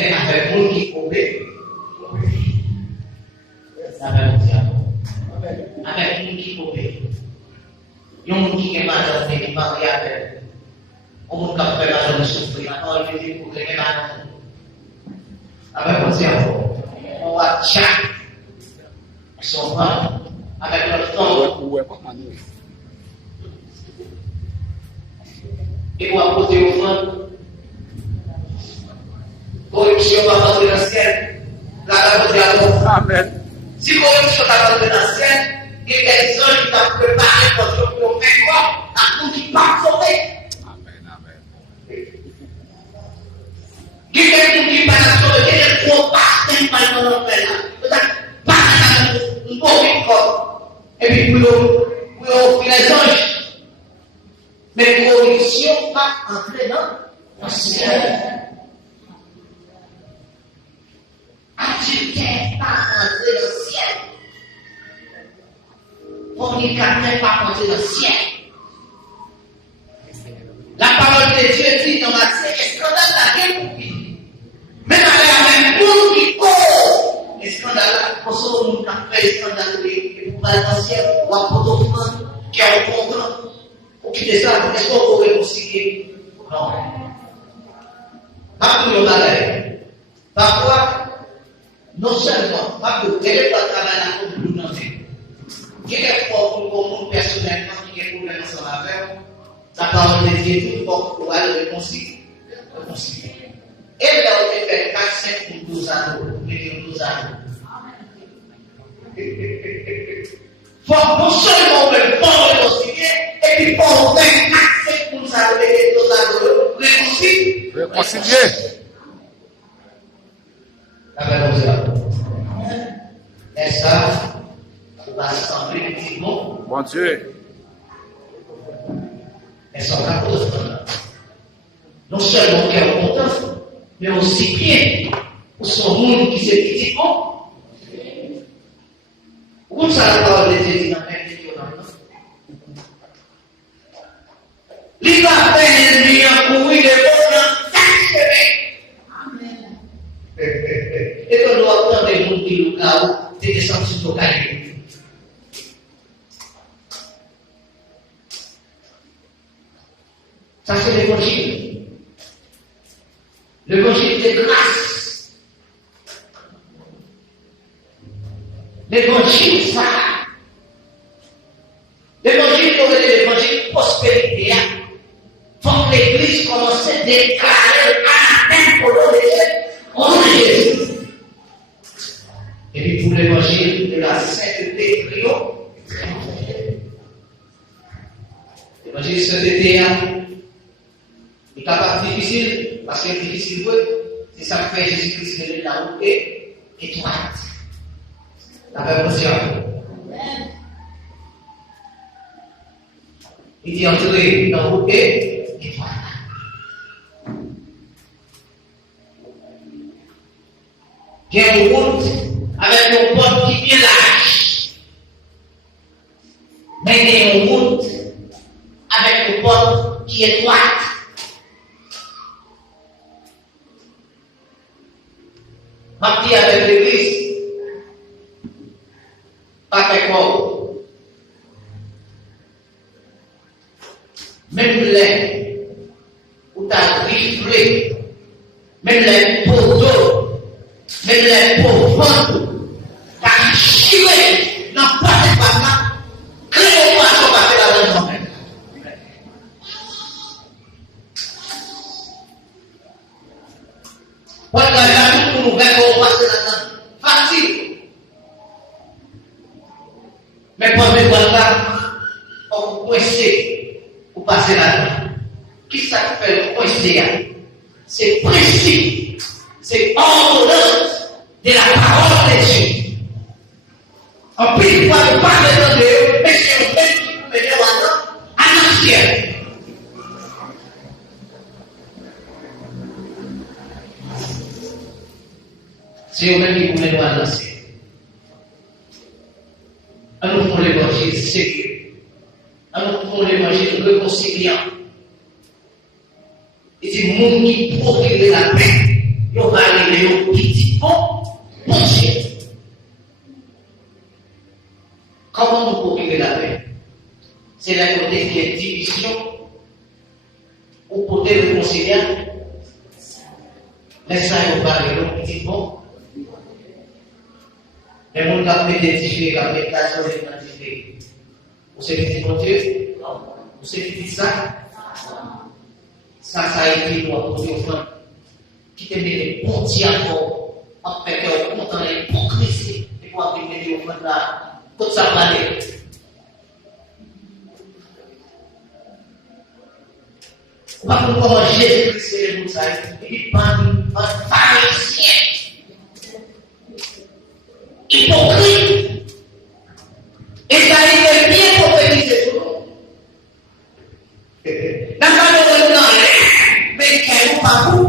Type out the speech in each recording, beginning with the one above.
mais avec monde qui obéit. Avec monde qui obéit. Il y a un monde qui est malade, qui est marié avec. On monde qui fait malade, souffrir. Alors, il dit pour que les malades. Avec mon cerveau. On va chaque. Son bras. Avec notre temps. Et on va porter au front. Corruption va rentrer dans le ciel. La va Amen. Si corruption va rentrer dans le ciel, il y a des anges qui t'ont préparé pour faire quoi? La coupe qui va sauver. Amen, amen. Il y a des gens qui va sauver. Il y a des gros pasteurs qui vont dans le là. Pas un bon corps. Et puis pour offrir les anges. Mais corruption va entrer dans le ciel. Adultère pas entrer dans le ciel. Fornicateur n'est pas entrer dans le ciel. La parole de Dieu dit dans Matthieu, scandale la guerre pour qui? Mais dans la même pour qui cause. Les scandales, pour ce monde qui a fait scandale, et pour aller dans le ciel, ou à Port-au-Prince, qui a un contrat, ou qui descend, est-ce qu'on peut réconcilier? Non. Pas pour le bagage. Parfois, non seulement, pas que quel est votre travail à la communauté, quel est pour vous personnellement qui est problème sans affaire, la parole de Dieu tout pour aller réconcilier. Et là, on peut faire 4-5 pour 12 années. Faut non seulement on peut pas réconcilier, et puis pour 24 pour 12 années, réconcilier. Et ça, on va sembler effectivement. Bon Dieu. Elles sont la cause. Non seulement qu'elles sont contentes, mais aussi bien pour son monde qui s'est dit bon. Où ça la parole de Dieu dit dans la Bible? Il va faire l'ennemi en courir les bons dans 4 semaines. Et quand nous entendons des gens qui nous gardent, c'est des sentiments locaux. Ça, c'est l'évangile. L'évangile de grâce. L'évangile, ça. L'évangile, l'évangile de prospérité. Faut que l'Église commence à déclarer à la pour le Jésus. Et puis pour l'évangile de la sainteté triomphe. L'évangile de sainteté est capable difficile, parce que c'est difficile, c'est ça que fait Jésus-Christ de la route étroite. La prévention. Il dit entrer dans la route étroite. Il y a une route avec une porte qui est bien large. Mais il y a une route avec une porte qui est étroite. Ma petite avec l'église, pas avec moi. Même les, où tu as riflé, même les poteaux, même les pauvres, tu as chiré, n'en pas de papa, créez moi ce qu'on va faire la bonne moment. Voilà, nous verrons passer là-dedans. Facile. Mais pour les voilà, on coincer pour passer là-dedans. Qui ça fait coincer? C'est principe, c'est ordonnance de la parole de Dieu. En plus, pour ne pas le donner, mais c'est un fait qui peut mener à l'ancien. C'est eux-mêmes qui vous mettent à lancer. Alors, nous prenons l'évangile sérieux. Alors, nous prenons l'évangile réconciliant. Et c'est le monde qui procure la paix. Ils faut parler de petit bon Dieu. Comment nous pouvons vivre la paix? C'est la côté qui est division ou côté réconcilier. Laissez-nous parler de petit bon. Les gens qui ont identifié, qui ont identifié. Vous savez petit bon Dieu? Vous savez petit ça? Ça a été pour vous dire qui te met des bons dieux en fait que vous entendez l'hypocrisie et pour arriver des offrandes là, tout ça va aller. Pas comment Jésus-Christ est le ça, il pas pharisien, hypocrite, et ça a été bien prophétisé sur nous. Dans le monde, mais qu'elle n'est pas vous.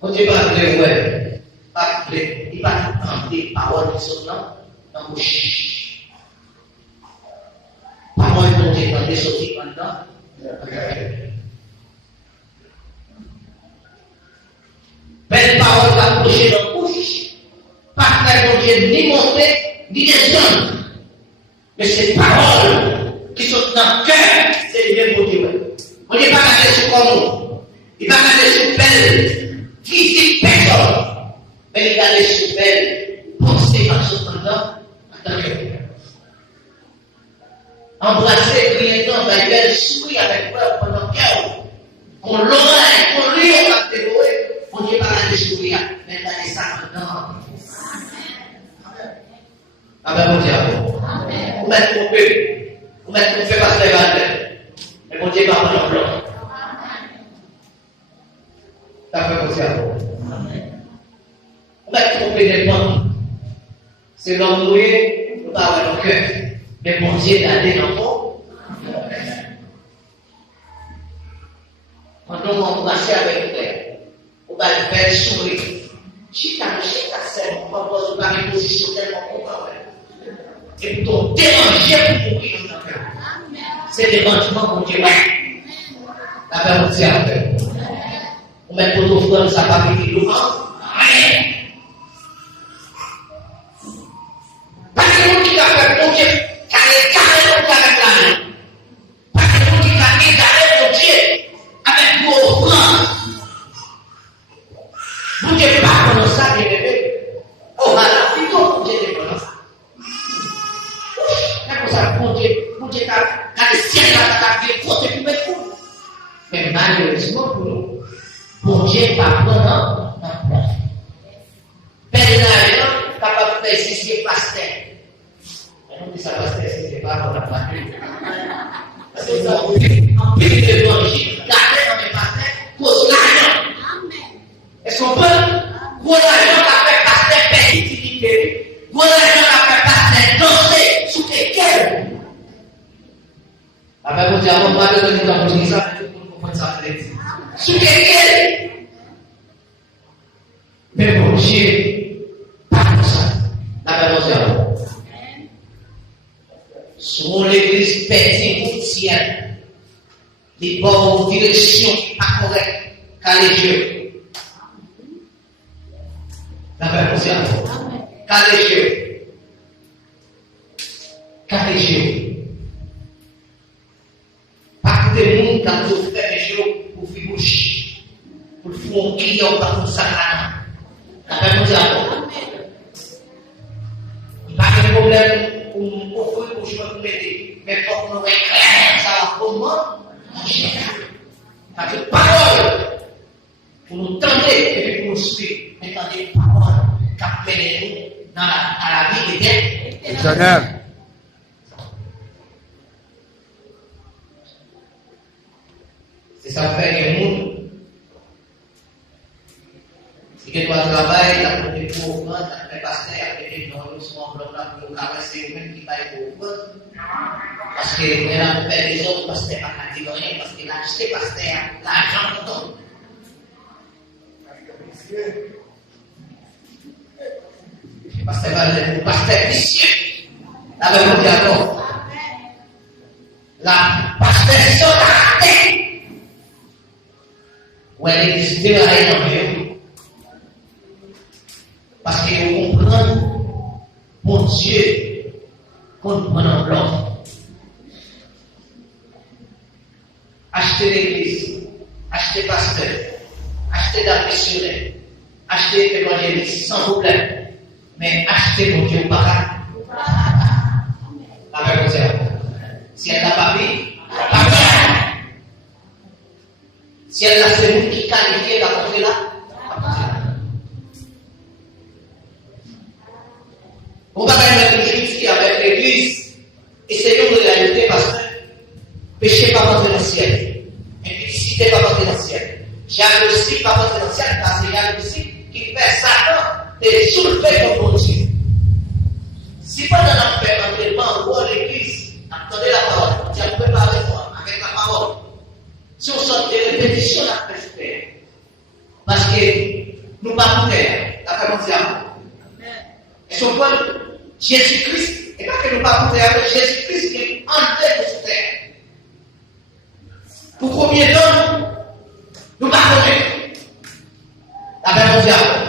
Quand tu vas appeler, ouais, appeler, il va entendre des paroles qui sont dans la bouche. Paroles dont tu entends des sorties pendant. Belle parole qui a couché dans la bouche. Pas que Dieu ni monté, ni descendu. Mais ces paroles qui sont dans le cœur, c'est le même Dieu. On n'est pas regardé sur comment. Il va regarder sur belle. Physique personne, mais il a des super pensées par cependant intérieur. Embrasser, prier dans la belle, sourire avec peur pendant qu'elle, on l'oreille, on lit, on a dévoré, on dit pas la sourire, mais il a des sacs dedans. Amen, mon Dieu. Vous mettez trompé, vous mettez trompé par les valeurs, mais mon Dieu va prendre blanc. Ça fait aussi à vous. On va tromper des gens. C'est l'homme doué, on va avoir le cœur. Mais mon Dieu l'a dit dans le fond. Quand on va marcher avec vous, on va le faire sourire. Chita, c'est mon propose, on va une position tellement confortable. Et pour ton déranger pour mourir dans le cœur. C'est dérangement mon Dieu. La paix aussi à vous. On met pour l'offrande, ça va venir devant. Rien. Pas de monde qui va faire mon Dieu, carré avec la main. Pas de monde qui va égarer mon Dieu avec vos offrandes. Mon Dieu pas comme ça, bien aimé. Oh, voilà, plutôt mon Dieu n'est pas comme ça. C'est comme ça, mon Dieu, quand le ciel va te côté pour mettre fou. Mais malheureusement pour nous, pour Dieu pas prendre notre place. Pèlerinage, capable de faire si c'est pasteur. On dit ça pasteur, si c'est pas pour la famille. Parce que ça, en plus de l'évangile, gardez dans les pasteurs, cause l'argent. Est-ce qu'on peut? Gros l'argent qu'a fait pasteur péricité. Gros l'argent qu'a fait pasteur danser sous lesquels. Après, vous dites, avant de parler de nous, vous dites ça, tout le monde comprend ça. Sous lesquels. Mais mon Dieu, pas comme ça. La parole de Dieu. Sur l'église pentecôtienne, les bonnes directions pas correctes, car les dieux. La parole de Dieu. Car les dieux. Car les dieux. Pas que les gens quand vous faites les dieux pour faire bouche, pour faire un client, pour ça. La paix nous a. Il n'y a pas de problème pour offrir pour jouer pour m'aider. Mais il faut que nous éclairions ça comment manger. Parce que parole, pour nous tenter et puis pour nous suivre. Mais quand des paroles qui appellent nous à la vie éternelle. C'est ça fait que nous. Si tu dois travailler, tu as des pauvres, tu as des pasteurs, tu as des gens qui sont en bloc là pour caresser eux-mêmes qui taillent pauvres. Parce que maintenant, on fait des autres pasteurs à catégorie, parce qu'il a acheté pasteur, l'argent pour tout. Pasteur va le pasteur vicieux. La même chose. La pasteur sur la tête. Ou elle existe rien dans eux. Parce qu'ils comprennent, mon Dieu, comprend l'homme. Achetez l'église, achetez pasteur, achetez la missionnaire, achetez évangéliste sans problème. Mais achetez mon Dieu par la même chose. Si elle n'a pas pris, pas bien. Si elle a celui qui qualifie la portée là, on va même être justifié avec l'église. Et c'est une réalité parce que péché pas rentrer dans le ciel. Impudicité pas rentrer dans le ciel. Jalousie pas rentrer dans le ciel parce que c'est jalousie qui fait Satan de soulever ton Dieu. Si pas dans notre père entraînement ou à l'église, attendez la parole, Dieu préparez-toi avec la parole. Si on sort des répétitions, on a fait parce que nous ne pas faire, d'après mon diable. Et son point, Jésus-Christ, et pas que nous ne pas faire, mais Jésus-Christ qui est entré de cette terre. Pour combien d'hommes, nous ne pas connaître. D'après mon diable.